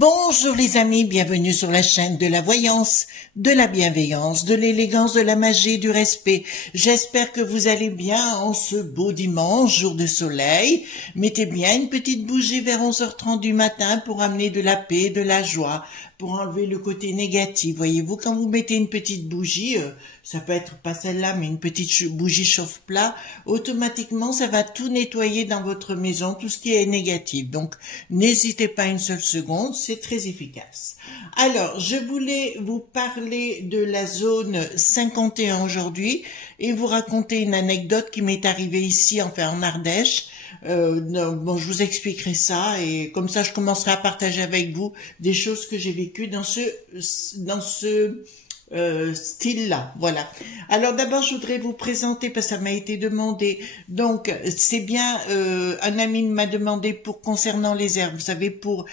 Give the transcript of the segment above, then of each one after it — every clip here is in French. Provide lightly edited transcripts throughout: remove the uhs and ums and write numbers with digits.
Bonjour les amis, bienvenue sur la chaîne de la voyance, de la bienveillance, de l'élégance, de la magie, du respect. J'espère que vous allez bien en ce beau dimanche, jour de soleil. Mettez bien une petite bougie vers 11h30 du matin pour amener de la paix, de la joie, pour enlever le côté négatif. Voyez-vous, quand vous mettez une petite bougie, ça peut être pas celle-là, mais une petite bougie chauffe-plat, automatiquement ça va tout nettoyer dans votre maison, tout ce qui est négatif. Donc n'hésitez pas une seule seconde, c'est très efficace. Alors, je voulais vous parler de la zone 51 aujourd'hui et vous raconter une anecdote qui m'est arrivée ici, enfin en Ardèche. Bon, je vous expliquerai ça et comme ça je commencerai à partager avec vous des choses que j'ai vécues dans ce style-là, voilà. Alors d'abord, je voudrais vous présenter, parce que ça m'a été demandé. Donc, c'est bien, un ami m'a demandé concernant les herbes, vous savez, pour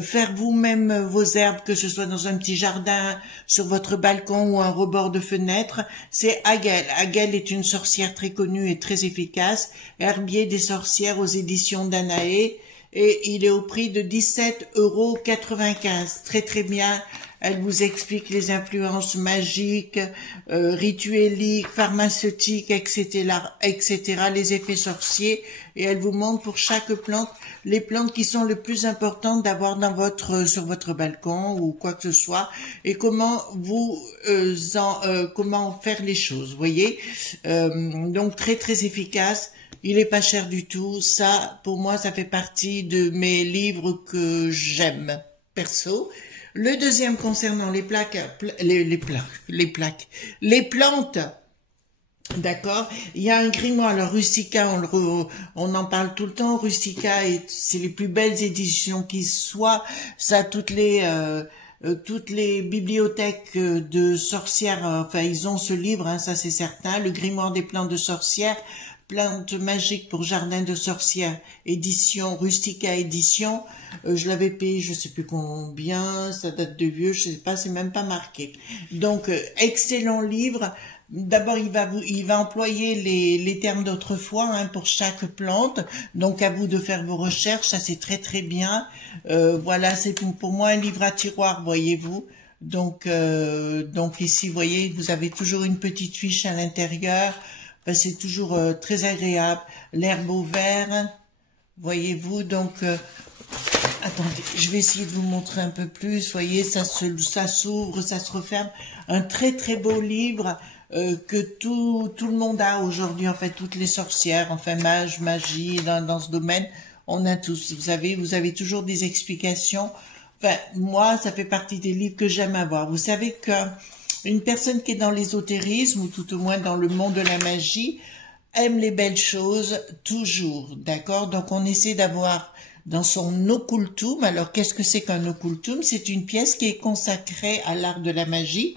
faire vous-même vos herbes, que ce soit dans un petit jardin, sur votre balcon ou un rebord de fenêtre, c'est Agel. Agel est une sorcière très connue et très efficace, herbier des sorcières aux éditions Danaé, et il est au prix de 17,95 €. Très très bien. Elle vous explique les influences magiques, ritueliques, pharmaceutiques, etc., les effets sorciers, et elle vous montre pour chaque plante les plantes qui sont le plus importantes d'avoir sur votre balcon ou quoi que ce soit, et comment comment faire les choses, voyez. Donc très très efficace. Il est pas cher du tout. Ça, pour moi, ça fait partie de mes livres que j'aime, perso. Le deuxième concernant les plantes, d'accord. Il y a un grimoire, alors Rustica, on en parle tout le temps. Rustica, c'est les plus belles éditions qui soient. Ça, toutes les bibliothèques de sorcières, enfin, ils ont ce livre, hein, ça c'est certain. Le grimoire des plantes de sorcières. Plantes magiques pour jardin de sorcières, édition, Rustica édition, je l'avais payé, je sais plus combien, ça date de vieux, je sais pas, c'est même pas marqué. Donc, excellent livre. D'abord, il va employer les termes d'autrefois, hein, pour chaque plante. Donc, à vous de faire vos recherches, ça c'est très très bien. Voilà, c'est pour moi un livre à tiroir, voyez-vous. Donc ici, vous voyez, vous avez toujours une petite fiche à l'intérieur. C'est toujours très agréable. L'herbe au vert, voyez-vous. Donc, attendez, je vais essayer de vous montrer un peu plus. Voyez, ça s'ouvre, ça se referme. Un très très beau livre que tout le monde a aujourd'hui. En fait, toutes les sorcières, enfin magie dans ce domaine, on a tous. Vous avez toujours des explications. Enfin, moi, ça fait partie des livres que j'aime avoir. Vous savez que une personne qui est dans l'ésotérisme, ou tout au moins dans le monde de la magie, aime les belles choses toujours, d'accord? Donc on essaie d'avoir dans son occultum. Alors qu'est-ce que c'est qu'un occultum? C'est une pièce qui est consacrée à l'art de la magie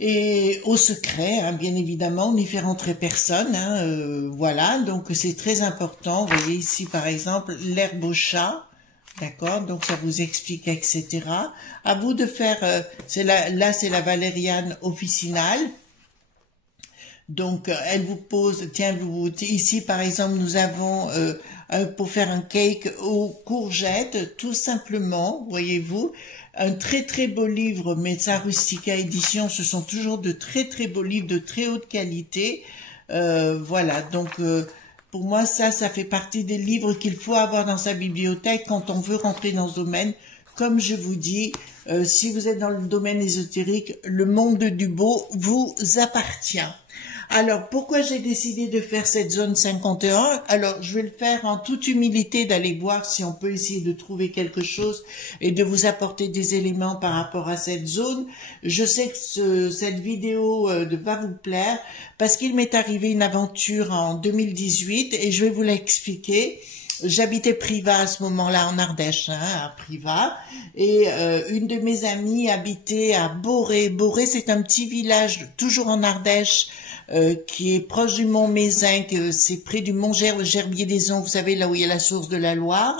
et au secret, hein, bien évidemment, on n'y fait rentrer personne, hein, voilà, donc c'est très important. Vous voyez ici par exemple l'herbe au chat. D'accord, donc ça vous explique, etc. À vous de faire, là c'est la valériane officinale. Donc elle vous pose, tiens, ici par exemple nous avons pour faire un cake aux courgettes, tout simplement, voyez-vous, un très très beau livre, mais ça Rustica édition, ce sont toujours de très très beaux livres de très haute qualité. Voilà, donc pour moi, ça fait partie des livres qu'il faut avoir dans sa bibliothèque quand on veut rentrer dans ce domaine. Comme je vous dis, si vous êtes dans le domaine ésotérique, le monde du beau vous appartient. Alors, pourquoi j'ai décidé de faire cette zone 51? Alors, je vais le faire en toute humilité, d'aller voir si on peut essayer de trouver quelque chose et de vous apporter des éléments par rapport à cette zone. Je sais que cette vidéo va vous plaire parce qu'il m'est arrivé une aventure en 2018 et je vais vous l'expliquer. J'habitais Privas à ce moment-là en Ardèche, hein, à Privas, et une de mes amies habitait à Boré. Boré, c'est un petit village toujours en Ardèche qui est proche du mont Mézinc, c'est près du mont Gerbier des Ondes, vous savez, là où il y a la source de la Loire.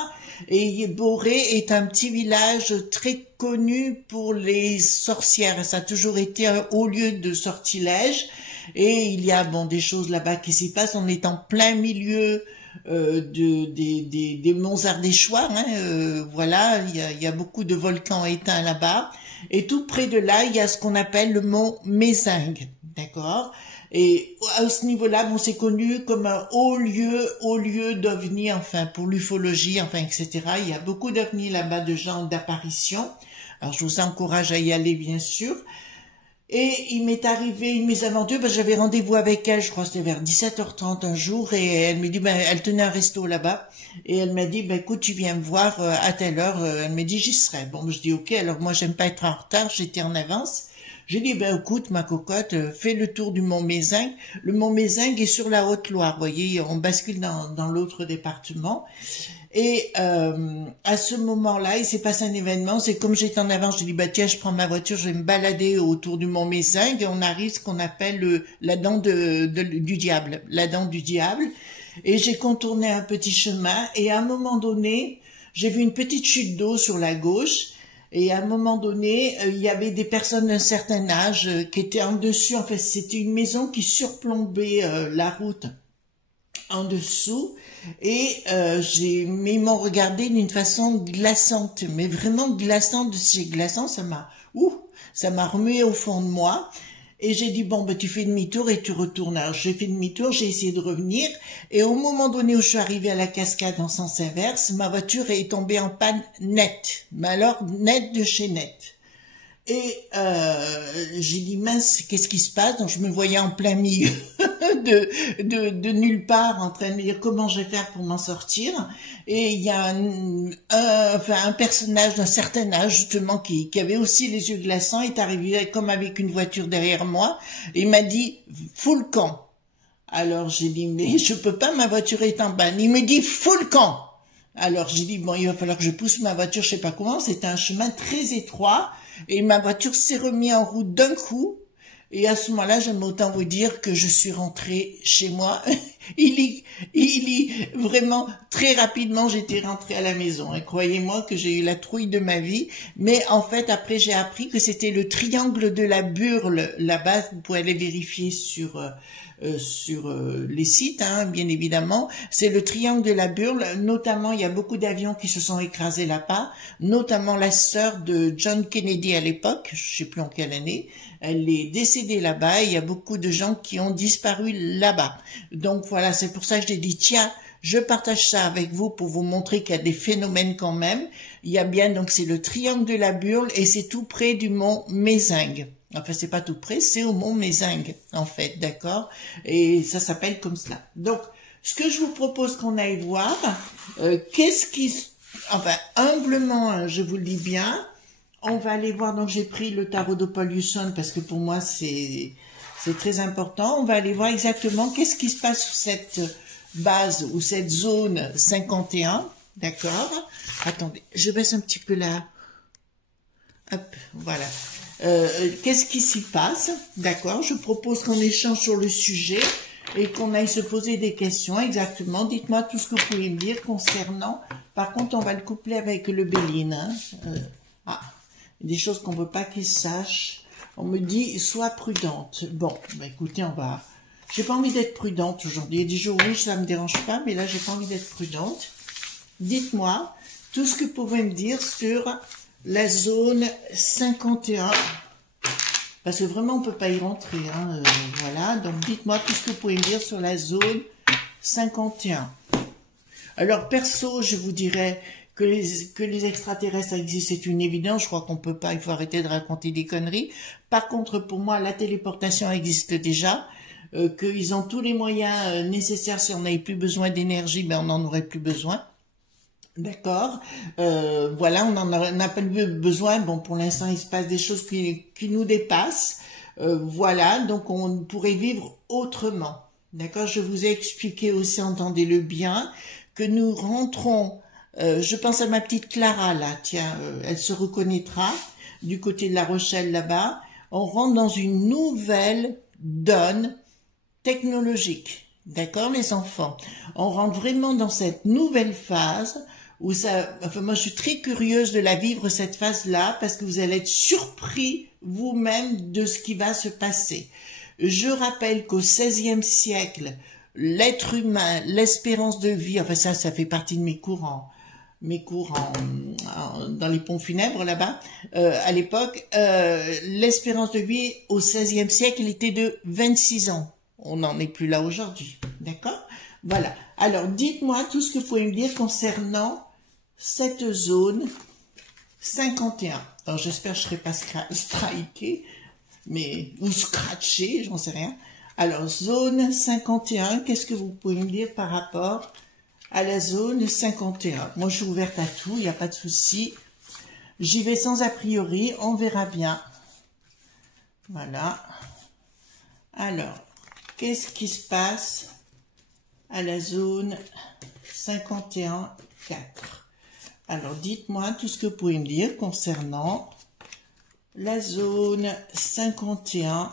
Et Boré est un petit village très connu pour les sorcières. Ça a toujours été un haut lieu de sortilège. Et il y a des choses là-bas qui s'y passent. On est en plein milieu des monts ardéchois, hein, voilà, il y a beaucoup de volcans éteints là-bas. Et tout près de là, il y a ce qu'on appelle le mont Mézingue, d'accord? Et à ce niveau-là, bon, c'est connu comme un haut lieu d'ovnis, enfin, pour l'ufologie, enfin, etc. Il y a beaucoup d'ovnis là-bas, de gens d'apparition. Alors, je vous encourage à y aller, bien sûr. Et il m'est arrivé une mésaventure, parce que j'avais rendez-vous avec elle, je crois que c'était vers 17h30 un jour, et elle me dit, ben, elle tenait un resto là-bas, et elle m'a dit, ben, écoute, tu viens me voir à telle heure, elle m'a dit, j'y serai. Bon, je dis, ok, alors moi, j'aime pas être en retard, j'étais en avance. J'ai dit, ben, écoute, ma cocotte, fais le tour du Mont Mézingue. Le Mont Mézingue est sur la Haute-Loire, vous voyez, on bascule dans l'autre département. Et à ce moment-là, il s'est passé un événement. C'est comme j'étais en avance, j'ai dit bah tiens, je prends ma voiture, je vais me balader autour du Mont Mézingue et on arrive ce qu'on appelle la dent du diable, la dent du diable. Et j'ai contourné un petit chemin et à un moment donné, j'ai vu une petite chute d'eau sur la gauche. Et à un moment donné, il y avait des personnes d'un certain âge qui étaient en dessus. En fait, c'était une maison qui surplombait la route en dessous. Et ils m'ont regardé d'une façon glaçante, mais vraiment glaçante. C'est glaçant, ça m'a remué au fond de moi. Et j'ai dit, bon, ben, tu fais demi-tour et tu retournes. Alors, j'ai fait demi-tour, j'ai essayé de revenir. Et au moment donné où je suis arrivée à la cascade en sens inverse, ma voiture est tombée en panne nette. Mais alors, nette de chez net. Et j'ai dit, mince, qu'est-ce qui se passe? Donc, je me voyais en plein milieu de nulle part, en train de me dire comment je vais faire pour m'en sortir. Et il y a un personnage d'un certain âge, justement, qui avait aussi les yeux glaçants, est arrivé comme avec une voiture derrière moi, et il m'a dit, fous le camp. Alors, j'ai dit, mais je peux pas, ma voiture est en panne. Il me dit, fous le camp. Alors, j'ai dit, bon, il va falloir que je pousse ma voiture, je sais pas comment, c'était un chemin très étroit, et ma voiture s'est remise en route d'un coup. Et à ce moment-là, j'aime autant vous dire que je suis rentrée chez moi. Vraiment, très rapidement, j'étais rentrée à la maison. Et croyez-moi que j'ai eu la trouille de ma vie. Mais en fait, après, j'ai appris que c'était le triangle de la Burle. Là-bas, vous pouvez aller vérifier sur les sites, hein, bien évidemment. C'est le triangle de la Burle. Notamment, il y a beaucoup d'avions qui se sont écrasés là-bas. Notamment la sœur de John Kennedy à l'époque, je sais plus en quelle année. Elle est décédée là-bas. Il y a beaucoup de gens qui ont disparu là-bas. Donc voilà, c'est pour ça que j'ai dit, tiens, je partage ça avec vous pour vous montrer qu'il y a des phénomènes quand même. Il y a bien, donc c'est le triangle de la Burle et c'est tout près du mont Mézingue. Enfin, c'est pas tout près, c'est au mont Mézingue, en fait, d'accord? Et ça s'appelle comme cela. Donc, ce que je vous propose qu'on aille voir, enfin, humblement, hein, je vous le dis bien, on va aller voir, donc j'ai pris le tarot de Paul Husson parce que pour moi, c'est très important. On va aller voir exactement qu'est-ce qui se passe sur cette base ou cette zone 51, d'accord? Attendez, je baisse un petit peu là. Hop, voilà. Qu'est-ce qui s'y passe? D'accord, je propose qu'on échange sur le sujet et qu'on aille se poser des questions. Exactement, dites-moi tout ce que vous pouvez me dire concernant. Par contre, on va le coupler avec le Béline. Hein. Des choses qu'on ne veut pas qu'ils sachent. On me dit, sois prudente. Bon, bah écoutez, j'ai pas envie d'être prudente aujourd'hui. Il y a des jours où ça me dérange pas, mais là, j'ai pas envie d'être prudente. Dites-moi tout ce que vous pouvez me dire sur la zone 51. Parce que vraiment, on peut pas y rentrer. Hein, voilà, donc dites-moi tout ce que vous pouvez me dire sur la zone 51. Alors, perso, je vous dirais que les extraterrestres existent, c'est une évidence. Je crois qu'on peut pas, il faut arrêter de raconter des conneries. Par contre, pour moi, la téléportation existe déjà. Qu'ils ont tous les moyens nécessaires. Si on n'avait plus besoin d'énergie, ben on n'en aurait plus besoin. D'accord. Voilà, on n'en a pas besoin. Bon, pour l'instant, il se passe des choses qui nous dépassent. Voilà, donc on pourrait vivre autrement. D'accord. Je vous ai expliqué aussi, entendez-le bien, que nous rentrons. Je pense à ma petite Clara là. Tiens, elle se reconnaîtra du côté de La Rochelle là-bas. On rentre dans une nouvelle donne technologique. D'accord, les enfants? On rentre vraiment dans cette nouvelle phase où enfin, moi, je suis très curieuse de la vivre, cette phase-là, parce que vous allez être surpris vous-même de ce qui va se passer. Je rappelle qu'au XVIe siècle, l'être humain, l'espérance de vie, enfin ça fait partie de dans les ponts funèbres là-bas, à l'époque, l'espérance de vie au XVIe siècle était de 26 ans. On n'en est plus là aujourd'hui, d'accord? Voilà. Alors, dites-moi tout ce que vous pouvez me dire concernant cette zone 51. Alors, j'espère que je ne serai pas striké, ou scratché, j'en sais rien. Alors, zone 51, qu'est-ce que vous pouvez me dire par rapport à la zone 51? Moi, je suis ouverte à tout, il n'y a pas de souci. J'y vais sans a priori, on verra bien. Voilà. Alors, qu'est-ce qui se passe à la zone 51-4? Alors, dites-moi tout ce que vous pouvez me dire concernant la zone 51.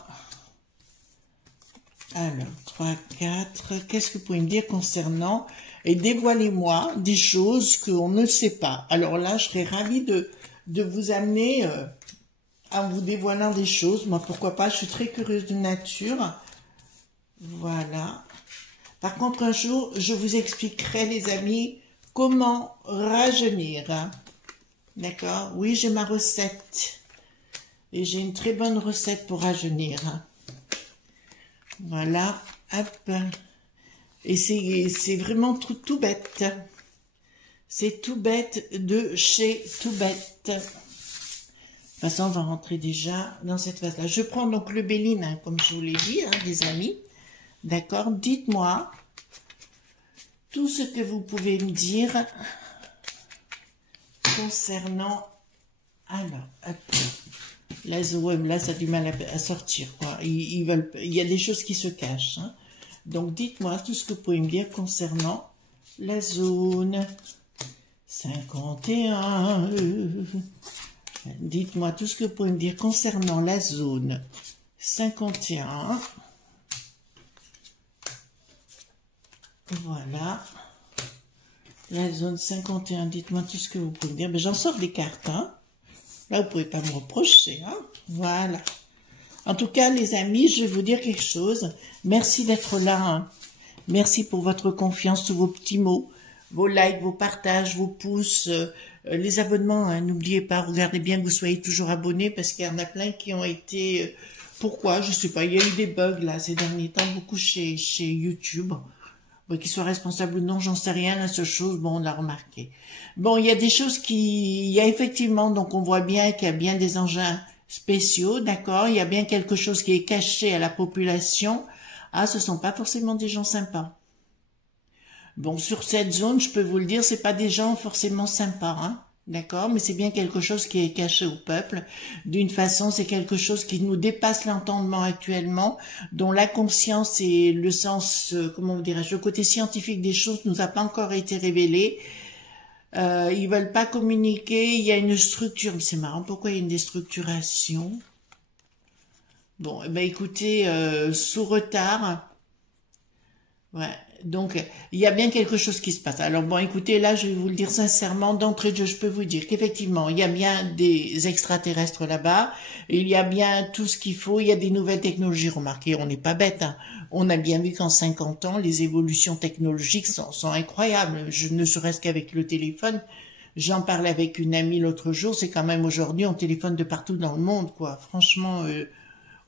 Alors, 3, 4, qu'est-ce que vous pouvez me dire concernant, et dévoilez-moi des choses qu'on ne sait pas. Alors là, je serais ravie de vous amener en vous dévoilant des choses. Moi, pourquoi pas, je suis très curieuse de nature. Voilà. Par contre, un jour, je vous expliquerai, les amis, comment rajeunir. Hein. D'accord? Oui, j'ai ma recette. Et j'ai une très bonne recette pour rajeunir. Hein. Voilà. Hop. Et c'est vraiment tout bête. C'est tout bête de chez tout bête. De toute façon, on va rentrer déjà dans cette phase-là. Je prends donc le Béline, hein, comme je vous l'ai dit, hein, les amis. D'accord? Dites-moi tout ce que vous pouvez me dire concernant... Alors, hop. Là, ça a du mal à sortir, quoi. Il y a des choses qui se cachent. Hein. Donc, dites-moi tout ce que vous pouvez me dire concernant la zone 51. Dites-moi tout ce que vous pouvez me dire concernant la zone 51. Voilà. La zone 51, dites-moi tout ce que vous pouvez me dire. Mais j'en sors des cartes, hein. Là, vous pouvez pas me reprocher, hein. Voilà. En tout cas, les amis, je vais vous dire quelque chose. Merci d'être là. Hein. Merci pour votre confiance, tous vos petits mots, vos likes, vos partages, vos pouces, les abonnements. Hein. N'oubliez pas, regardez bien que vous soyez toujours abonnés parce qu'il y en a plein qui ont été... pourquoi? Je sais pas. Il y a eu des bugs là ces derniers temps, beaucoup chez YouTube. Qu'ils soient responsables ou non, j'en sais rien. La seule chose, bon, on l'a remarqué. Bon, il y a des choses il y a effectivement, donc on voit bien qu'il y a bien des engins spéciaux, d'accord. Il y a bien quelque chose qui est caché à la population. Ah, ce sont pas forcément des gens sympas. Bon, sur cette zone, je peux vous le dire, c'est pas des gens forcément sympas, hein. D'accord, mais c'est bien quelque chose qui est caché au peuple. D'une façon, c'est quelque chose qui nous dépasse l'entendement actuellement, dont la conscience et le sens, comment vous dirais-je, le côté scientifique des choses nous a pas encore été révélé. Ils veulent pas communiquer, il y a une structure, mais c'est marrant, pourquoi il y a une déstructuration? Bon, eh ben écoutez, sous retard, ouais. Donc, il y a bien quelque chose qui se passe. Alors bon, écoutez, là, je vais vous le dire sincèrement, d'entrée de jeu, je peux vous dire qu'effectivement, il y a bien des extraterrestres là-bas, il y a bien tout ce qu'il faut, il y a des nouvelles technologies. Remarquez, on n'est pas bête, hein. On a bien vu qu'en 50 ans, les évolutions technologiques sont incroyables. Ne serait-ce qu'avec le téléphone. J'en parlais avec une amie l'autre jour, c'est quand même aujourd'hui, on téléphone de partout dans le monde, quoi. Franchement,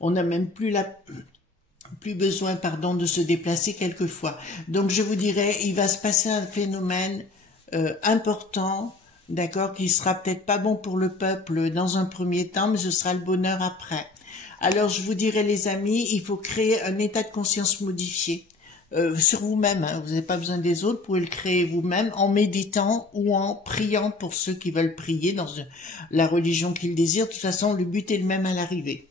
on n'a même plus besoin, pardon, de se déplacer quelquefois. Donc, je vous dirais, il va se passer un phénomène important, d'accord, qui sera peut-être pas bon pour le peuple dans un premier temps, mais ce sera le bonheur après. Alors, je vous dirais, les amis, il faut créer un état de conscience modifié sur vous-même. Hein. Vous n'avez pas besoin des autres, vous pouvez le créer vous-même en méditant ou en priant pour ceux qui veulent prier dans la religion qu'ils désirent. De toute façon, le but est le même à l'arrivée.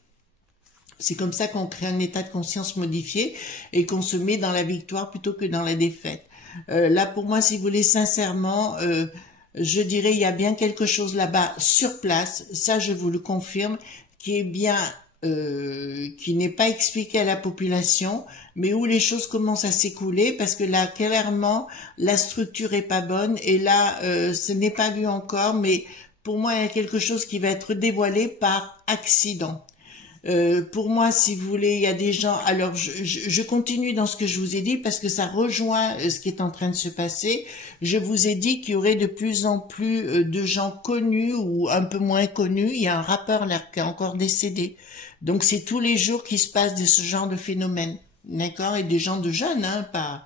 C'est comme ça qu'on crée un état de conscience modifié et qu'on se met dans la victoire plutôt que dans la défaite. Là, pour moi, si vous voulez, sincèrement, je dirais, il y a bien quelque chose là-bas sur place, ça je vous le confirme, qui est bien, qui n'est pas expliqué à la population, mais où les choses commencent à s'écouler parce que là, clairement, la structure est pas bonne et là, ce n'est pas vu encore, mais pour moi, il y a quelque chose qui va être dévoilé par accident. Pour moi, si vous voulez, il y a des gens... Alors, je continue dans ce que je vous ai dit parce que ça rejoint ce qui est en train de se passer. Je vous ai dit qu'il y aurait de plus en plus de gens connus ou un peu moins connus. Il y a un rappeur là qui est encore décédé. Donc, c'est tous les jours qu'il se passe de ce genre de phénomène. D'accord? Et des gens de jeunes, hein, pas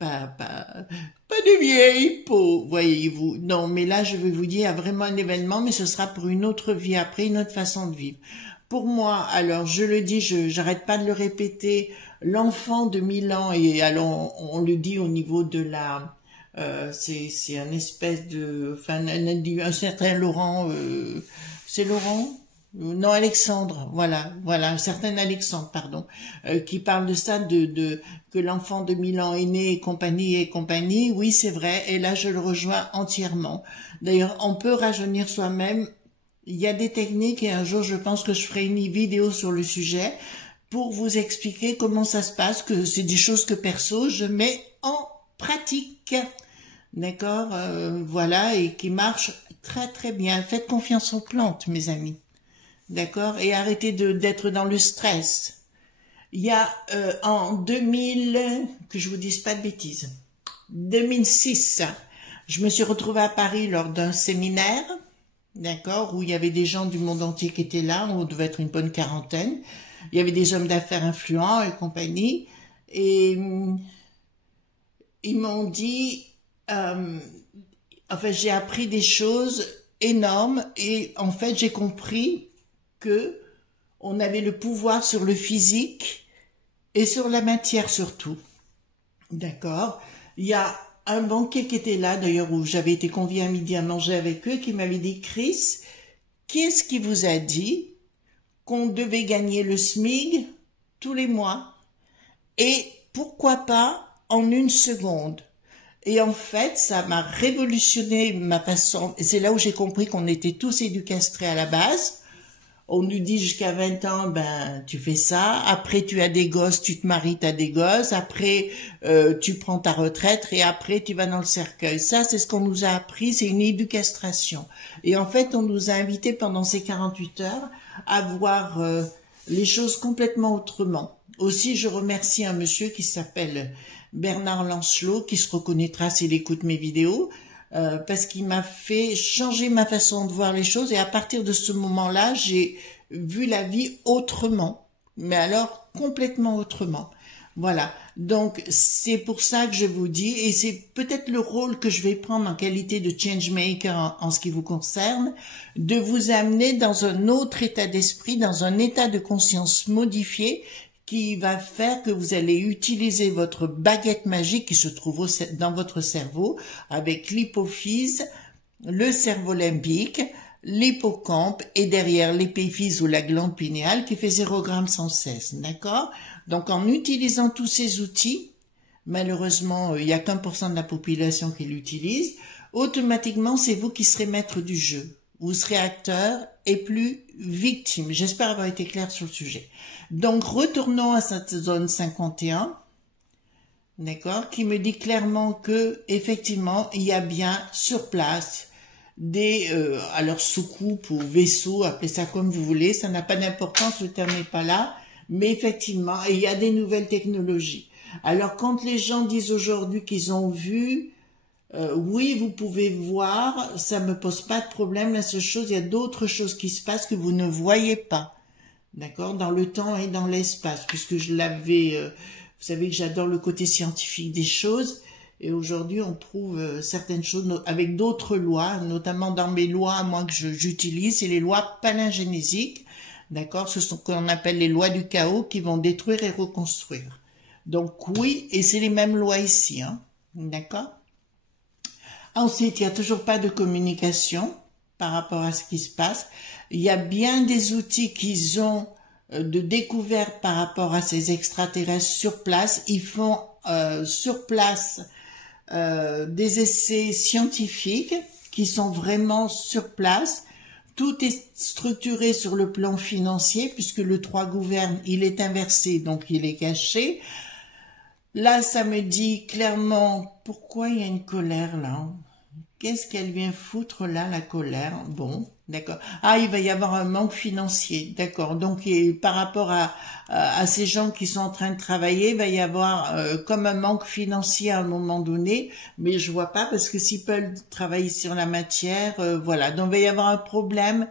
de vieilles peaux, voyez-vous. Non, mais là, je vais vous dire, il y a vraiment un événement, mais ce sera pour une autre vie après, une autre façon de vivre. Pour moi, alors, je le dis, j'arrête pas de le répéter, l'enfant de 1000 ans, et alors, on le dit au niveau de la, c'est un espèce de, enfin, un certain Laurent, c'est Laurent? Non, Alexandre, voilà, un certain Alexandre, pardon, qui parle de ça, que l'enfant de 1000 ans est né et compagnie, oui, c'est vrai, et là, je le rejoins entièrement. D'ailleurs, on peut rajeunir soi-même, il y a des techniques, et un jour, je pense que je ferai une vidéo sur le sujet, pour vous expliquer comment ça se passe, que c'est des choses que perso, je mets en pratique, d'accord, voilà, et qui marchent très très bien. Faites confiance aux plantes, mes amis. D'accord? Et arrêtez d'être dans le stress. Il y a en 2000, que je vous dise pas de bêtises, 2006, je me suis retrouvée à Paris lors d'un séminaire, d'accord, où il y avait des gens du monde entier qui étaient là, on devait être une bonne quarantaine. Il y avait des hommes d'affaires influents et compagnie. Et ils m'ont dit, enfin, j'ai appris des choses énormes et en fait, j'ai compris que on avait le pouvoir sur le physique et sur la matière surtout. D'accord? Il y a un banquier qui était là, d'ailleurs, où j'avais été conviée à midi à manger avec eux, qui m'avait dit, Chris, qu'est-ce qui vous a dit qu'on devait gagner le SMIC tous les mois? Et pourquoi pas en une seconde? Et en fait, ça m'a révolutionné ma façon, et c'est là où j'ai compris qu'on était tous éducastrés à la base. On nous dit jusqu'à 20 ans, ben tu fais ça. Après, tu as des gosses, tu te maries, tu as des gosses. Après, tu prends ta retraite et après, tu vas dans le cercueil. Ça, c'est ce qu'on nous a appris, c'est une éducastration. Et en fait, on nous a invités pendant ces 48 heures à voir les choses complètement autrement. Aussi, je remercie un monsieur qui s'appelle Bernard Lancelot, qui se reconnaîtra s'il écoute mes vidéos, parce qu'il m'a fait changer ma façon de voir les choses et à partir de ce moment-là, j'ai vu la vie autrement, mais alors complètement autrement. Voilà, donc c'est pour ça que je vous dis, et c'est peut-être le rôle que je vais prendre en qualité de changemaker en ce qui vous concerne, de vous amener dans un autre état d'esprit, dans un état de conscience modifié, qui va faire que vous allez utiliser votre baguette magique qui se trouve dans votre cerveau avec l'hypophyse, le cerveau limbique, l'hippocampe et derrière l'épiphyse ou la glande pinéale qui fait 0 g sans cesse, d'accord? Donc en utilisant tous ces outils, malheureusement il n'y a qu'1% de la population qui l'utilise, automatiquement c'est vous qui serez maître du jeu. Vous serez acteur et plus victime. J'espère avoir été clair sur le sujet. Donc, retournons à cette zone 51, d'accord, qui me dit clairement que, effectivement, il y a bien sur place des, alors soucoupes ou vaisseaux, appelez ça comme vous voulez, ça n'a pas d'importance, le terme n'est pas là, mais effectivement, il y a des nouvelles technologies. Alors, quand les gens disent aujourd'hui qu'ils ont vu, oui, vous pouvez voir, ça me pose pas de problème. La seule chose, il y a d'autres choses qui se passent que vous ne voyez pas, d'accord, dans le temps et dans l'espace, puisque je l'avais, vous savez que j'adore le côté scientifique des choses, et aujourd'hui on prouve certaines choses avec d'autres lois, notamment dans mes lois, moi que j'utilise, c'est les lois palingénésiques, d'accord, ce sont ce qu'on appelle les lois du chaos qui vont détruire et reconstruire. Donc oui, et c'est les mêmes lois ici, hein, d'accord. Ensuite, il n'y a toujours pas de communication par rapport à ce qui se passe. Il y a bien des outils qu'ils ont de découverte par rapport à ces extraterrestres sur place. Ils font sur place des essais scientifiques qui sont vraiment sur place. Tout est structuré sur le plan financier puisque le 3 gouverne, il est inversé, donc il est caché. Là, ça me dit clairement pourquoi il y a une colère là. Qu'est-ce qu'elle vient foutre là, la colère? Bon, D'accord. Ah, il va y avoir un manque financier. D'accord. Donc, par rapport à ces gens qui sont en train de travailler, il va y avoir comme un manque financier à un moment donné. Mais je vois pas parce que s'ils peuvent travailler sur la matière, voilà. Donc, il va y avoir un problème.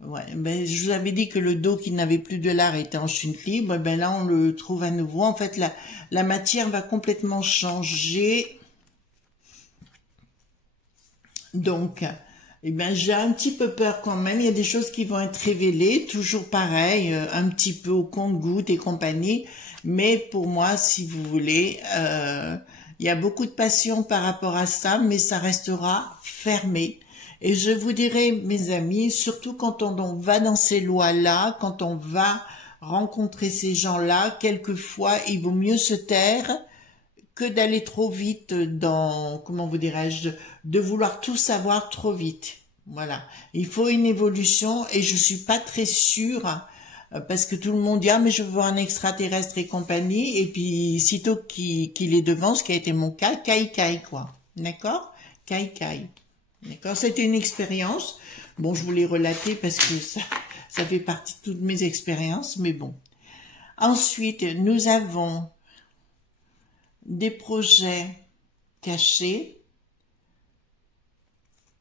Ouais. Ben, je vous avais dit que le dos qui n'avait plus de lard était en chute libre. Ben là, on le trouve à nouveau. En fait, la matière va complètement changer. Donc, eh ben, j'ai un petit peu peur quand même. Il y a des choses qui vont être révélées, toujours pareil, un petit peu au compte-gouttes et compagnie. Mais pour moi, si vous voulez, il y a beaucoup de passion par rapport à ça, mais ça restera fermé. Et je vous dirais, mes amis, surtout quand on va dans ces lois-là, quand on va rencontrer ces gens-là, quelquefois, il vaut mieux se taire que d'aller trop vite dans, comment vous dirais-je, de vouloir tout savoir trop vite. Voilà. Il faut une évolution et je suis pas très sûre parce que tout le monde dit ah mais je veux voir un extraterrestre et compagnie et puis sitôt qu'il est devant, ce qui a été mon cas, caille quoi. D'accord? Caille. D'accord? C'était une expérience. Bon, je vous l'ai relaté parce que ça fait partie de toutes mes expériences, mais bon. Ensuite, nous avons des projets cachés.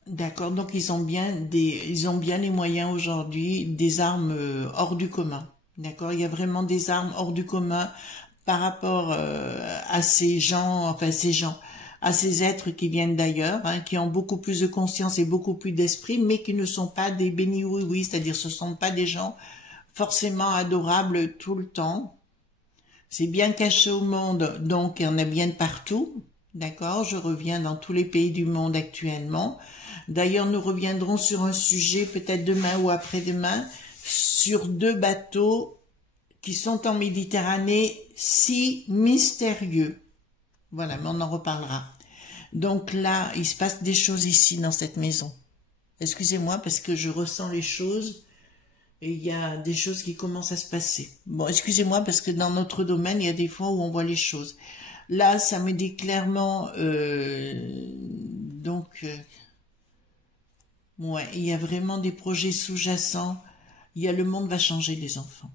D'accord, donc ils ont bien les moyens aujourd'hui, des armes hors du commun. D'accord, il y a vraiment des armes hors du commun par rapport à ces gens, à ces êtres qui viennent d'ailleurs, hein, qui ont beaucoup plus de conscience et beaucoup plus d'esprit, mais qui ne sont pas des bénis oui, c'est-à-dire ce ne sont pas des gens forcément adorables tout le temps. C'est bien caché au monde, donc il y en a bien de partout. D'accord, je reviens dans tous les pays du monde actuellement. D'ailleurs, nous reviendrons sur un sujet peut-être demain ou après-demain sur 2 bateaux qui sont en Méditerranée si mystérieux. Voilà, mais on en reparlera. Donc là, il se passe des choses ici dans cette maison. Excusez-moi parce que je ressens les choses. Et il y a des choses qui commencent à se passer. Bon, excusez-moi parce que dans notre domaine, il y a des fois où on voit les choses. Là, ça me dit clairement, ouais, il y a vraiment des projets sous-jacents. Il y a le monde va changer, les enfants.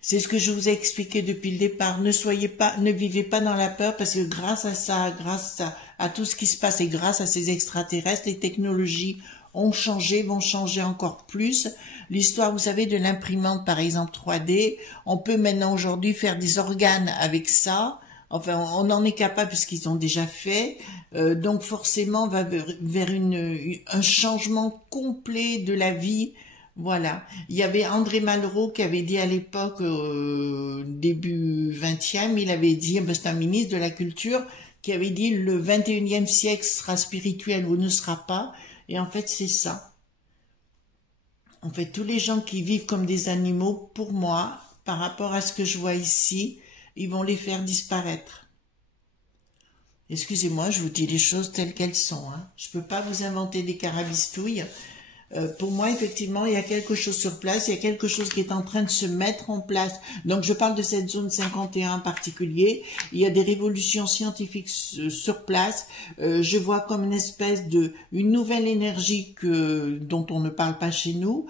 C'est ce que je vous ai expliqué depuis le départ. Ne vivez pas dans la peur parce que grâce à ça, grâce à tout ce qui se passe et grâce à ces extraterrestres, les technologies ont changé, vont changer encore plus. L'histoire, vous savez, de l'imprimante, par exemple 3D, on peut maintenant aujourd'hui faire des organes avec ça. Enfin, on en est capable puisqu'ils ont déjà fait. Donc forcément, on va vers un changement complet de la vie. Voilà. Il y avait André Malraux qui avait dit à l'époque, début 20e, il avait dit, c'est un ministre de la Culture, qui avait dit le 21e siècle sera spirituel ou ne sera pas. Et en fait, c'est ça. En fait, tous les gens qui vivent comme des animaux, pour moi, par rapport à ce que je vois ici, ils vont les faire disparaître. Excusez-moi, je vous dis les choses telles qu'elles sont. Hein. Je peux pas vous inventer des carabistouilles. Pour moi, effectivement, il y a quelque chose sur place, il y a quelque chose qui est en train de se mettre en place. Donc, je parle de cette zone 51 en particulier. Il y a des révolutions scientifiques sur place. Je vois comme une espèce une nouvelle énergie dont on ne parle pas chez nous,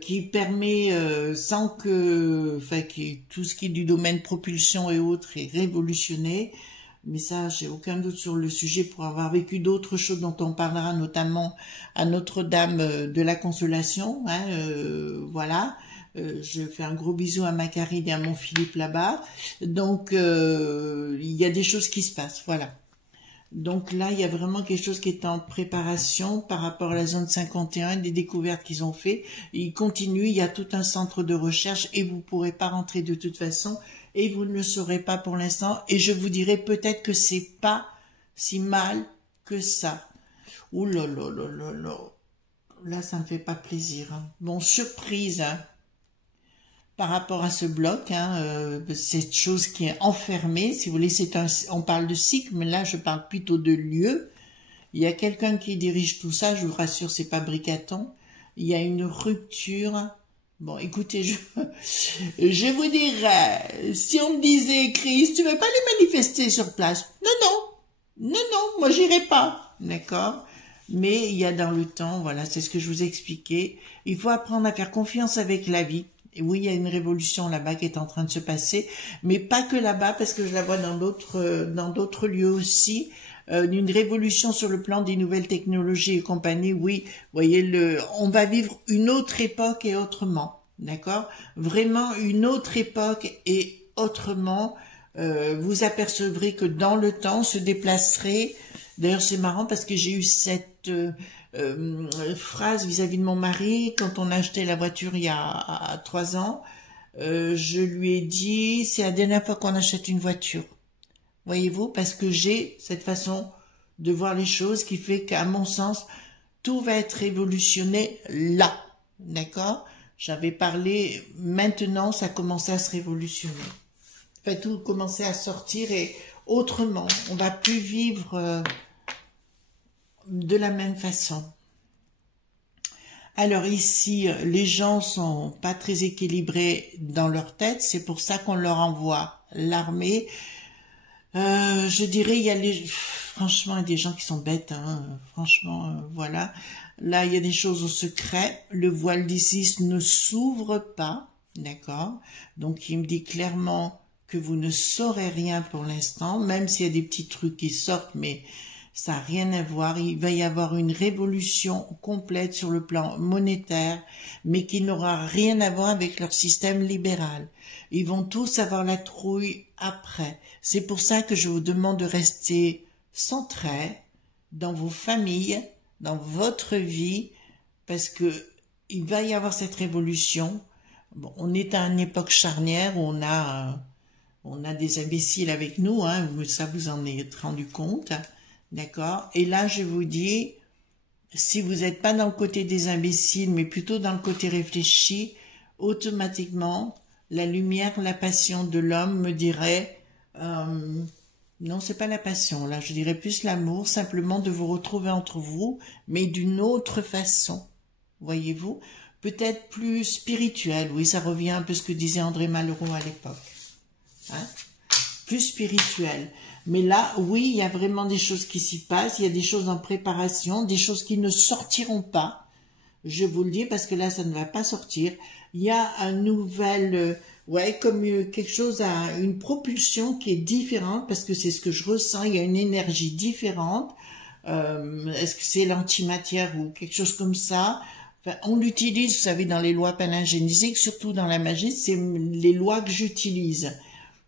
qui permet, sans que, tout ce qui est du domaine propulsion et autres est révolutionné. Mais ça, j'ai aucun doute sur le sujet pour avoir vécu d'autres choses dont on parlera notamment à Notre-Dame de la Consolation. Hein, voilà. Je fais un gros bisou à Macarine et à mon Philippe là-bas. Donc, il y a des choses qui se passent. Voilà. Donc là, il y a vraiment quelque chose qui est en préparation par rapport à la zone 51, des découvertes qu'ils ont fait. Ils continuent, il y a tout un centre de recherche et vous ne pourrez pas rentrer de toute façon. Et vous ne le saurez pas pour l'instant. Et je vous dirai peut-être que c'est pas si mal que ça. Ouh là là là là là. Là, ça me fait pas plaisir. Hein. Bon, surprise hein, par rapport à ce bloc. Hein, cette chose qui est enfermée. Si vous voulez, on parle de cycle, mais là, je parle plutôt de lieu. Il y a quelqu'un qui dirige tout ça. Je vous rassure, c'est pas Bricaton. Il y a une rupture. Bon, écoutez, je vous dirais, si on me disait, Chris, tu veux pas les manifester sur place? Non, moi j'irai pas, d'accord? mais il y a dans le temps, voilà, c'est ce que je vous ai expliqué. Il faut apprendre à faire confiance avec la vie. Et oui, il y a une révolution là-bas qui est en train de se passer, mais pas que là-bas, parce que je la vois dans d'autres lieux aussi. Une révolution sur le plan des nouvelles technologies et compagnie. Oui, vous voyez, on va vivre une autre époque et autrement, d'accord? Vraiment une autre époque et autrement. Vous apercevrez que dans le temps se déplacerait. D'ailleurs, c'est marrant parce que j'ai eu cette phrase vis-à-vis de mon mari quand on a acheté la voiture il y a 3 ans. Je lui ai dit, c'est la dernière fois qu'on achète une voiture. Voyez-vous, parce que j'ai cette façon de voir les choses qui fait qu'à mon sens, tout va être révolutionné là. D'accord? J'avais parlé, maintenant ça commençait à se révolutionner. Enfin, tout commençait à sortir et autrement. On va plus vivre de la même façon. Alors ici, les gens sont pas très équilibrés dans leur tête. C'est pour ça qu'on leur envoie l'armée. Je dirais, franchement, il y a des gens qui sont bêtes, hein. Franchement, voilà. Là, il y a des choses au secret. Le voile d'Isis ne s'ouvre pas, d'accord? Donc, il me dit clairement que vous ne saurez rien pour l'instant, même s'il y a des petits trucs qui sortent, mais ça n'a rien à voir. Il va y avoir une révolution complète sur le plan monétaire, mais qui n'aura rien à voir avec leur système libéral. Ils vont tous avoir la trouille après. C'est pour ça que je vous demande de rester centrés dans vos familles, dans votre vie, parce que il va y avoir cette révolution. Bon, on est à une époque charnière où on a des imbéciles avec nous, hein, ça vous en êtes rendu compte, d'accord? Et là, je vous dis, si vous n'êtes pas dans le côté des imbéciles, mais plutôt dans le côté réfléchi, automatiquement, la lumière, la passion de l'homme me dirait, non, c'est pas la passion, là, je dirais plus l'amour, simplement de vous retrouver entre vous, mais d'une autre façon, voyez-vous, peut-être plus spirituel, oui, ça revient un peu à ce que disait André Malraux à l'époque, hein, plus spirituel. Mais là, oui, il y a vraiment des choses qui s'y passent, il y a des choses en préparation, des choses qui ne sortiront pas, je vous le dis, parce que là, ça ne va pas sortir. Il y a un nouvel, comme quelque chose, une propulsion qui est différente, parce que c'est ce que je ressens, il y a une énergie différente. Est-ce que c'est l'antimatière ou quelque chose comme ça? Enfin, on l'utilise, vous savez, dans les lois palingénisiques, surtout dans la magie, c'est les lois que j'utilise.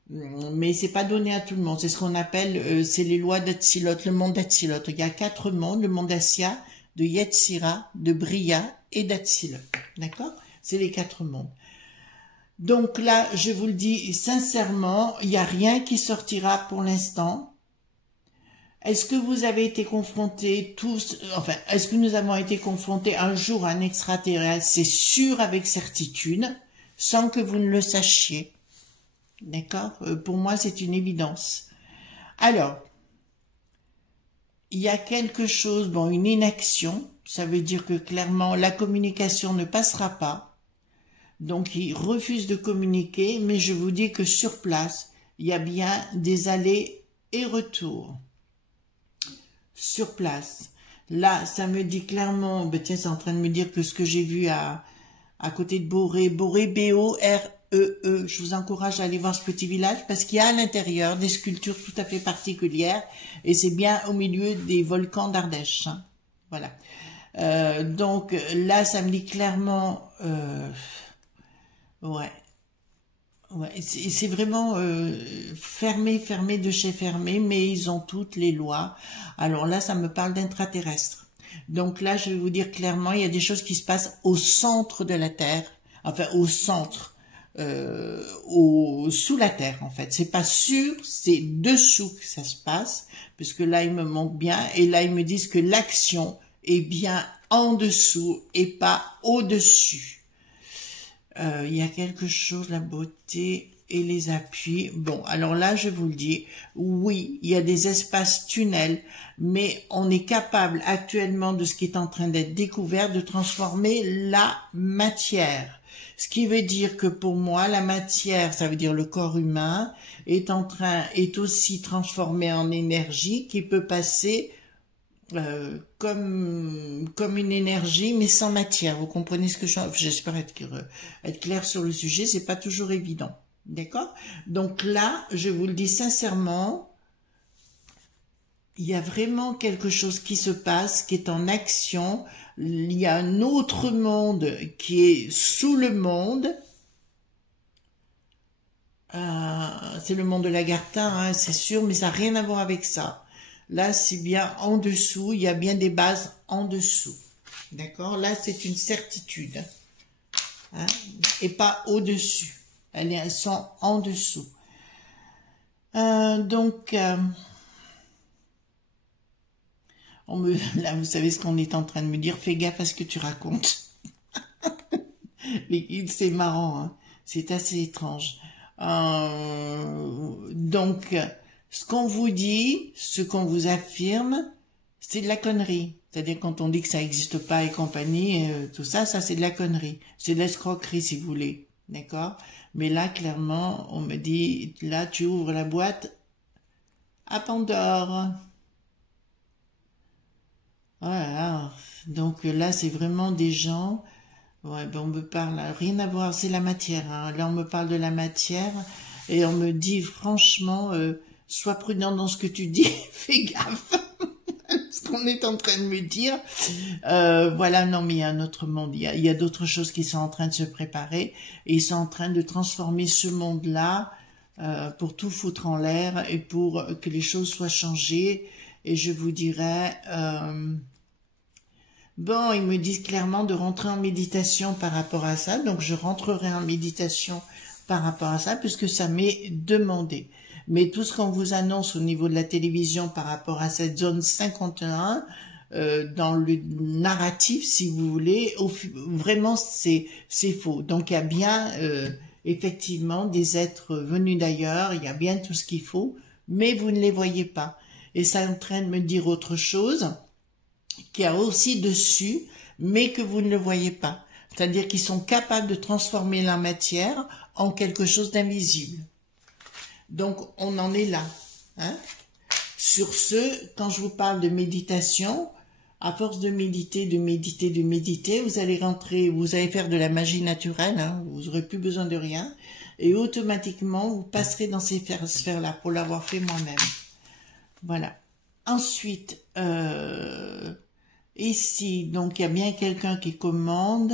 Mais c'est pas donné à tout le monde. C'est ce qu'on appelle, c'est les lois d'Atzilot, le monde d'Atzilot. Il y a 4 mondes, le monde d'Assia, de Yetzira, de Bria et d'Atzilot. D'accord? C'est les 4 mondes. Donc là, je vous le dis sincèrement, il n'y a rien qui sortira pour l'instant. Est-ce que vous avez été confrontés tous, enfin, est-ce que nous avons été confrontés un jour à un extraterrestre? C'est sûr avec certitude, sans que vous ne le sachiez. D'accord? Pour moi, c'est une évidence. Alors, il y a quelque chose, bon, une inaction, ça veut dire que clairement, la communication ne passera pas. Donc, ils refusent de communiquer, mais je vous dis que sur place, il y a bien des allers et retours. Sur place. Là, ça me dit clairement, ben tiens, c'est en train de me dire que ce que j'ai vu à côté de Boré, B-O-R-E-E, je vous encourage à aller voir ce petit village parce qu'il y a à l'intérieur des sculptures tout à fait particulières et c'est bien au milieu des volcans d'Ardèche. Hein. Voilà. Donc là, ça me dit clairement, ouais, c'est vraiment fermé de chez fermé, mais ils ont toutes les lois. Alors là, ça me parle d'intraterrestres. Donc là, je vais vous dire clairement, il y a des choses qui se passent au centre de la Terre, enfin au centre, sous la Terre en fait. C'est pas sûr, c'est dessous que ça se passe, puisque là, ils me montrent bien, et là, ils me disent que l'action est bien en dessous et pas au-dessus. Il y a quelque chose, la beauté et les appuis. Bon, alors là, je vous le dis, oui, il y a des espaces tunnels, mais on est capable actuellement de ce qui est en train d'être découvert, de transformer la matière. Ce qui veut dire que pour moi, la matière, ça veut dire le corps humain, est aussi transformé en énergie qui peut passer comme une énergie, mais sans matière. Vous comprenez ce que j'espère être clair sur le sujet, c'est pas toujours évident. D'accord? Donc là, je vous le dis sincèrement, il y a vraiment quelque chose qui se passe, qui est en action. Il y a un autre monde qui est sous le monde. C'est le monde de l'Agartha, hein, c'est sûr, mais ça n'a rien à voir avec ça. Là, c'est bien en dessous, il y a bien des bases en dessous. D'accord? Là, c'est une certitude. Hein, et pas au-dessus. Elles sont en dessous. Là, vous savez ce qu'on est en train de me dire. Fais gaffe à ce que tu racontes. Les guides, c'est marrant. Hein, c'est assez étrange. Donc, ce qu'on vous dit, ce qu'on vous affirme, c'est de la connerie. C'est-à-dire quand on dit que ça n'existe pas et compagnie, tout ça, ça c'est de la connerie. C'est de l'escroquerie si vous voulez. D'accord? Mais là, clairement, on me dit, là, tu ouvres la boîte à Pandore. Voilà. Donc là, c'est vraiment des gens... Ouais, ben on me parle, rien à voir, c'est la matière. Hein. Là, on me parle de la matière et on me dit franchement, sois prudent dans ce que tu dis, fais gaffe. Ce qu'on est en train de me dire. Voilà, non, mais il y a un autre monde. Il y a d'autres choses qui sont en train de se préparer et ils sont en train de transformer ce monde-là pour tout foutre en l'air et pour que les choses soient changées. Et je vous dirais... Bon, ils me disent clairement de rentrer en méditation par rapport à ça, donc je rentrerai en méditation par rapport à ça, puisque ça m'est demandé. Mais tout ce qu'on vous annonce au niveau de la télévision par rapport à cette zone 51, dans le narratif, si vous voulez, vraiment c'est faux. Donc il y a bien effectivement des êtres venus d'ailleurs, il y a bien tout ce qu'il faut, mais vous ne les voyez pas. Et ça est en train de me dire autre chose, qui a aussi dessus, mais que vous ne le voyez pas. C'est-à-dire qu'ils sont capables de transformer la matière en quelque chose d'invisible. Donc, on en est là. Hein. Sur ce, quand je vous parle de méditation, à force de méditer, vous allez rentrer, vous allez faire de la magie naturelle, hein, vous n'aurez plus besoin de rien, et automatiquement, vous passerez dans ces sphères-là, pour l'avoir fait moi-même. Voilà. Ensuite, ici, donc il y a bien quelqu'un qui commande.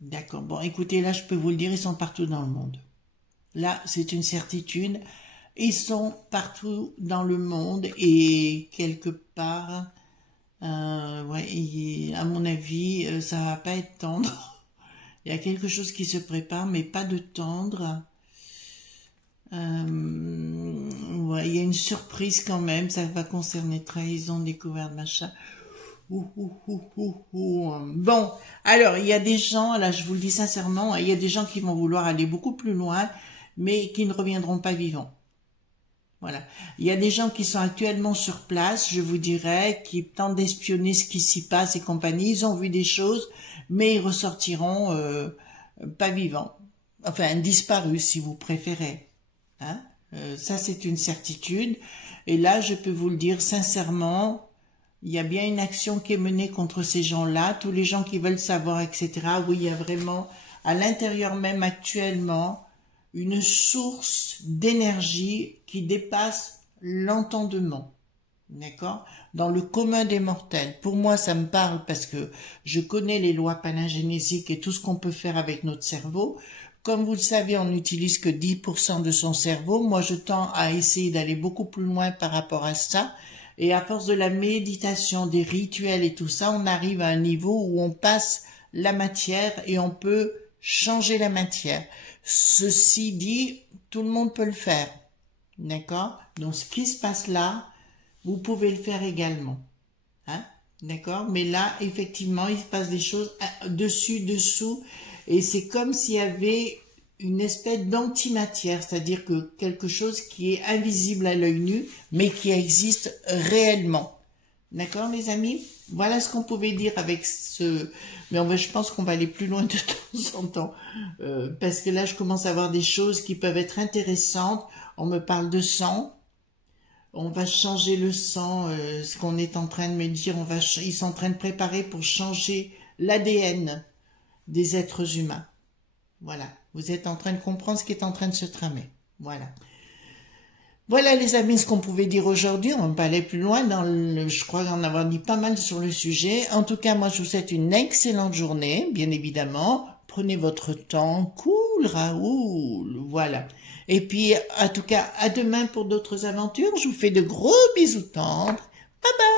D'accord, bon, écoutez, là, je peux vous le dire, ils sont partout dans le monde. Là, c'est une certitude. Ils sont partout dans le monde et quelque part, ouais, à mon avis, ça va pas être tendre. Il y a quelque chose qui se prépare, mais pas de tendre. Ouais, il y a une surprise quand même, ça va concerner trahison, découverte, machin. Bon, alors il y a des gens, là je vous le dis sincèrement, il y a des gens qui vont vouloir aller beaucoup plus loin, mais qui ne reviendront pas vivants. Voilà. Il y a des gens qui sont actuellement sur place, je vous dirais, qui tentent d'espionner ce qui s'y passe et compagnie. Ils ont vu des choses, mais ils ressortiront pas vivants. Enfin, disparus si vous préférez. Hein, ça c'est une certitude et là je peux vous le dire sincèrement, il y a bien une action qui est menée contre ces gens-là, tous les gens qui veulent savoir, etc. Oui, il y a vraiment à l'intérieur même actuellement une source d'énergie qui dépasse l'entendement, d'accord, dans le commun des mortels. Pour moi ça me parle parce que je connais les lois panagénésiques et tout ce qu'on peut faire avec notre cerveau. Comme vous le savez, on n'utilise que 10% de son cerveau. Moi, je tends à essayer d'aller beaucoup plus loin par rapport à ça. Et à force de la méditation, des rituels et tout ça, on arrive à un niveau où on passe la matière et on peut changer la matière. Ceci dit, tout le monde peut le faire. D'accord? Donc, ce qui se passe là, vous pouvez le faire également. Hein? D'accord? Mais là, effectivement, il se passe des choses dessus, dessous. Et c'est comme s'il y avait une espèce d'antimatière, c'est-à-dire que quelque chose qui est invisible à l'œil nu, mais qui existe réellement. D'accord, mes amis? Voilà ce qu'on pouvait dire avec ce... Mais je pense qu'on va aller plus loin de temps en temps. Parce que là, je commence à voir des choses qui peuvent être intéressantes. On me parle de sang. on va changer le sang, ce qu'on est en train de me dire, ils sont en train de préparer pour changer l'ADN des êtres humains. Voilà, vous êtes en train de comprendre ce qui est en train de se tramer. Voilà. Voilà les amis, ce qu'on pouvait dire aujourd'hui. On va pas aller plus loin je crois en avoir dit pas mal sur le sujet. En tout cas, moi je vous souhaite une excellente journée, bien évidemment. Prenez votre temps, cool Raoul, voilà. Et puis, en tout cas, à demain pour d'autres aventures. Je vous fais de gros bisous tendres. Bye bye.